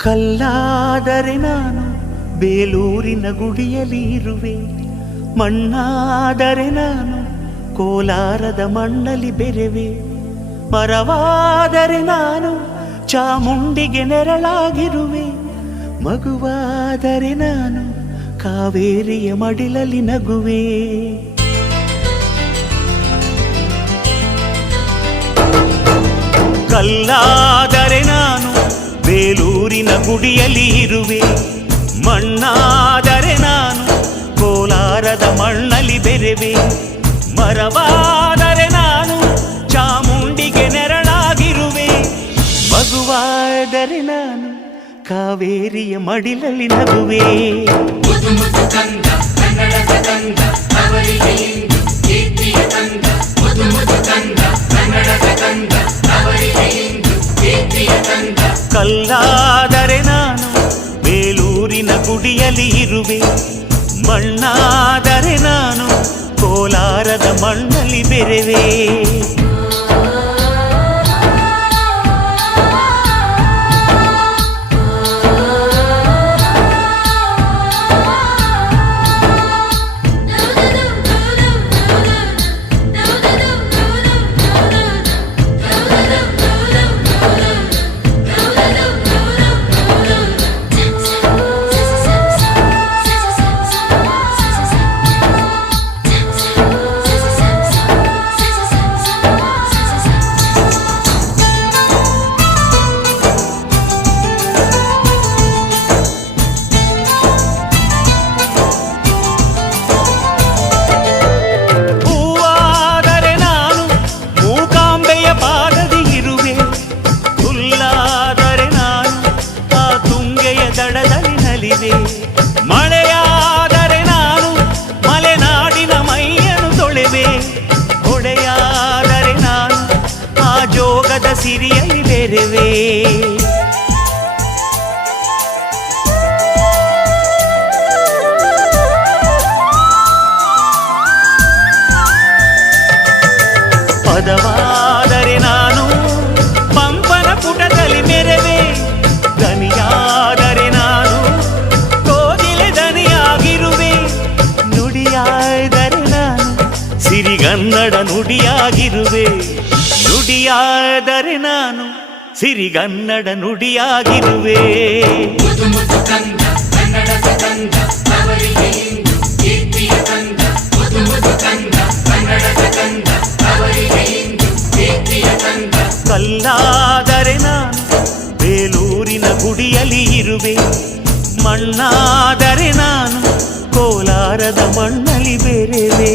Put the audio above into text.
ಕಲ್ಲಾದರೆ ನಾನು ಬೇಲೂರಿನ ಗುಡಿಯಲ್ಲಿ ಇರುವೆ, ಮಣ್ಣಾದರೆ ನಾನು ಕೋಲಾರದ ಮಣ್ಣಲ್ಲಿ ಬೆರೆವೆ, ಮರವಾದರೆ ನಾನು ಚಾಮುಂಡಿಗೆ ನೆರಳಾಗಿರುವೆ, ಮಗುವಾದರೆ ನಾನು ಕಾವೇರಿಯ ಮಡಿಲಲ್ಲಿ ನಗುವೆ. ಕಲ್ಲಾದರೆ ನಾನು ಬೇಲೂರಿನ ಗುಡಿಯಲ್ಲಿ ಇರುವೆ, ಮಣ್ಣಾದರೆ ನಾನು ಕೋಲಾರದ ಮಣ್ಣಲ್ಲಿ ಬೆರೆವೆ, ಮರವಾದರೆ ನಾನು ಚಾಮುಂಡಿಗೆ ನೆರಳಾಗಿರುವೆ, ಮಗುವಾದರೆ ನಾನು ಕಾವೇರಿಯ ಮಡಿಲಲ್ಲಿ ನಗುವೆ. ಕಲ್ಲಾದರೆ ನಾನು ಬೇಲೂರಿನ ಗುಡಿಯಲ್ಲಿ ಇರುವೆ, ಮಣ್ಣಾದರೆ ನಾನು ಕೋಲಾರದ ಮಣ್ಣಲ್ಲಿ ಬೆರೆವೆ. ಮಳೆಯಾದರೆ ನಾನು ಮಲೆನಾಡಿನ ಮೈಯನ್ನು ತೊಳೆವೆ, ಹೊಡೆಯಾದರೆ ನಾನು ಆ ಜೋಗದ ಸಿರಿಯಲ್ಲಿ ಬೆರೆವೆ. ಪದವಾದರೆ ನಾನು ಪಂಪನ ಪುಟದಲ್ಲಿ ಮೆರೆವೆ, ದನಿಯಾದರೆ ನಾನು ಕೋಗಿಲೆ ದನಿಯಾಗಿರುವೆ, ನುಡಿಯಾದರೆ ನಾನು ಸಿರಿಗನ್ನಡ ನುಡಿಯಾಗಿರುವೆ, ನುಡಿಯಾದರೆ ನಾನು ಸಿರಿಗನ್ನಡ ನುಡಿಯಾಗಿರುವೆ. ಕಲ್ಲಾದರೆ ನಾನು ಬೇಲೂರಿನ ಗುಡಿಯಲ್ಲಿ ಇರುವೆ, ಮಣ್ಣಾದರೆ ನಾನು ಕೋಲಾರದ ಮಣ್ಣಲ್ಲಿ ಬೆರೆವೆ.